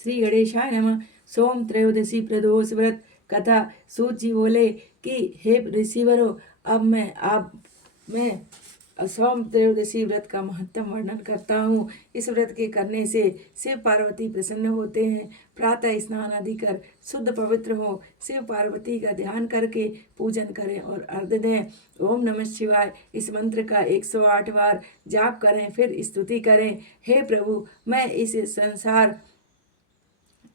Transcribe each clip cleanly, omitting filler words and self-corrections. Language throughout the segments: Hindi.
श्री गणेशाय नमः। सोम त्रयोदशी प्रदोष व्रत कथा। सूत जी बोले कि हे ऋषिवरों, अब मैं सोम त्रयोदशी व्रत का महत्तम वर्णन करता हूँ। इस व्रत के करने से शिव पार्वती प्रसन्न होते हैं। प्रातः स्नान आदि कर शुद्ध पवित्र हो, शिव पार्वती का ध्यान करके पूजन करें और अर्घ्य दें। ओम नमः शिवाय इस मंत्र का 108 बार जाप करें, फिर स्तुति करें। हे प्रभु, मैं इस संसार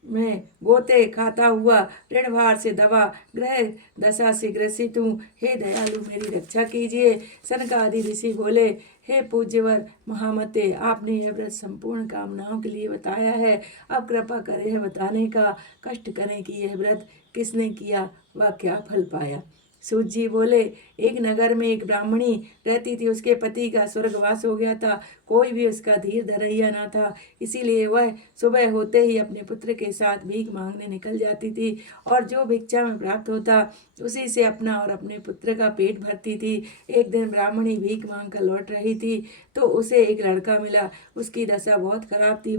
मैं गोते खाता हुआ ऋण भार से दबा ग्रह दशा से ग्रसित हूँ। हे दयालु, मेरी रक्षा कीजिए। सनकादि ऋषि बोले, हे पूज्यवर महामते, आपने यह व्रत संपूर्ण कामनाओं के लिए बताया है। अब कृपा करें यह बताने का कष्ट करें कि यह व्रत किसने किया, वह क्या फल पाया। सूत जी बोले, एक नगर में एक ब्राह्मणी रहती थी। उसके पति का स्वर्गवास हो गया था। कोई भी उसका धीर धरैया न था। इसीलिए वह सुबह होते ही अपने पुत्र के साथ भीख मांगने निकल जाती थी और जो भिक्षा में प्राप्त होता उसी से अपना और अपने पुत्र का पेट भरती थी। एक दिन ब्राह्मणी भीख मांग कर लौट रही थी तो उसे एक लड़का मिला। उसकी दशा बहुत खराब थी।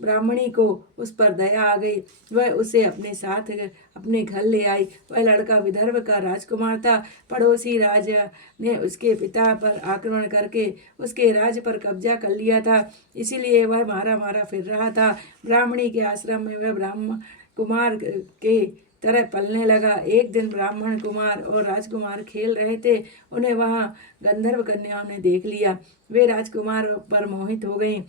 ब्राह्मणी को उस पर दया आ गई। वह उसे अपने साथ अपने घर ले आई। वह लड़का विदर्भ का राजकुमार था। पड़ोसी राजा ने उसके पिता पर आक्रमण करके उसके राज्य पर कब्जा कर लिया था। इसीलिए वह मारा मारा फिर रहा था। ब्राह्मणी के आश्रम में वह ब्राह्मण कुमार के तरह पलने लगा। एक दिन ब्राह्मण कुमार और राजकुमार खेल रहे थे। उन्हें वहां गंधर्व कन्याओं ने देख लिया। वे राजकुमार पर मोहित हो गईं।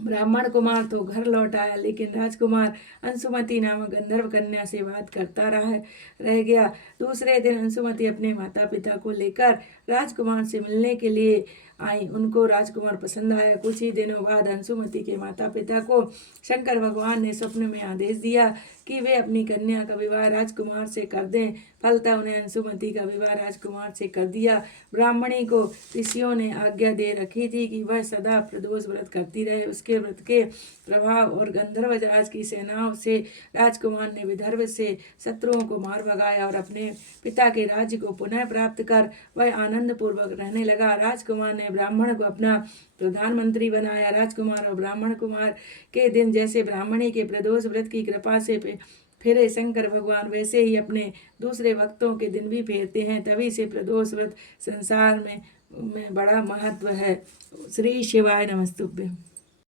ब्राह्मण कुमार तो घर लौट आया, लेकिन राजकुमार अंशुमति नामक गंधर्व कन्या से बात करता रह गया। दूसरे दिन अंशुमति अपने माता पिता को लेकर राजकुमार से मिलने के लिए आई। उनको राजकुमार पसंद आया। कुछ ही दिनों बाद अंशुमति के माता पिता को शंकर भगवान ने स्वप्न में आदेश दिया कि वे अपनी कन्या का विवाह राजकुमार से कर दें। फलतः उन्हें अंशुमति का विवाह राजकुमार से कर दिया। ब्राह्मणी को ऋषियों ने आज्ञा दे रखी थी कि वह सदा प्रदोष व्रत करती रहे। उसके व्रत के प्रभाव और गंधर्व राज की सेनाओं से राजकुमार ने विदर्भ से शत्रुओं को मार भगाया और अपने पिता के राज्य को पुनः प्राप्त कर वह आनंद पूर्वक रहने लगा। राजकुमार ने ब्राह्मण को अपना प्रधानमंत्री बनाया। राजकुमार और ब्राह्मण कुमार के दिन जैसे ब्राह्मणी के प्रदोष व्रत की कृपा से फेरे शंकर भगवान, वैसे ही अपने दूसरे भक्तों के दिन भी फेरते हैं। तभी से प्रदोष व्रत संसार में बड़ा महत्व है। श्री शिवाय नमस्तुभ्यं।